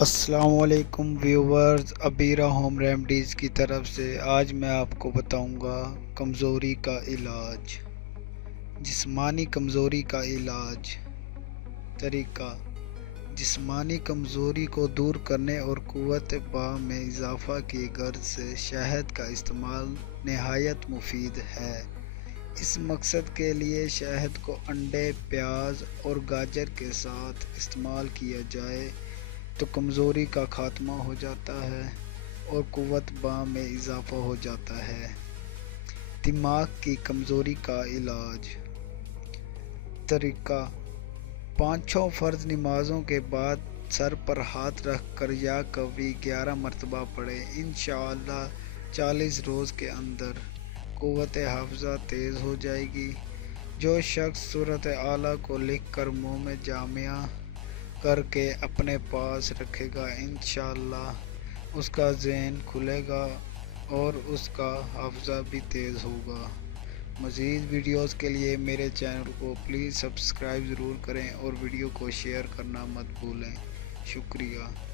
السلام علیکم viewers, ابیرہ home remedies کی طرف سے آج میں آپ کو بتاؤں گا کمزوری کا علاج، جسمانی کمزوری کا علاج۔ طریقہ: جسمانی کمزوری کو دور کرنے اور قوت باہ میں اضافہ کی غرض سے شہد کا استعمال نہایت مفید ہے۔ اس مقصد کے لیے شہد کو انڈے، پیاز اور گاجر کے ساتھ استعمال کیا جائے تو کمزوری کا خاتمہ ہو جاتا ہے اور قوت باہ میں اضافہ ہو جاتا ہے۔ دماغ کی کمزوری کا علاج۔ طریقہ: پانچوں فرض نمازوں کے بعد سر پر ہاتھ رکھ کر یا کوی 11 مرتبہ پڑھیں۔ انشاءاللہ 40 روز کے اندر قوت حافظہ تیز ہو جائے گی۔ جو شخص سورۃ اعلیٰ کو لکھ کر منہ میں جامع کر کے اپنے پاس رکھے گا، انشاءاللہ اس کا ذہن کھلے گا اور اس کا حافظہ بھی تیز ہوگا۔ مزید ویڈیوز کے لیے میرے چینل کو پلیز سبسکرائب ضرور کریں اور ویڈیو کو شیئر کرنا مت بھولیں۔ شکریہ۔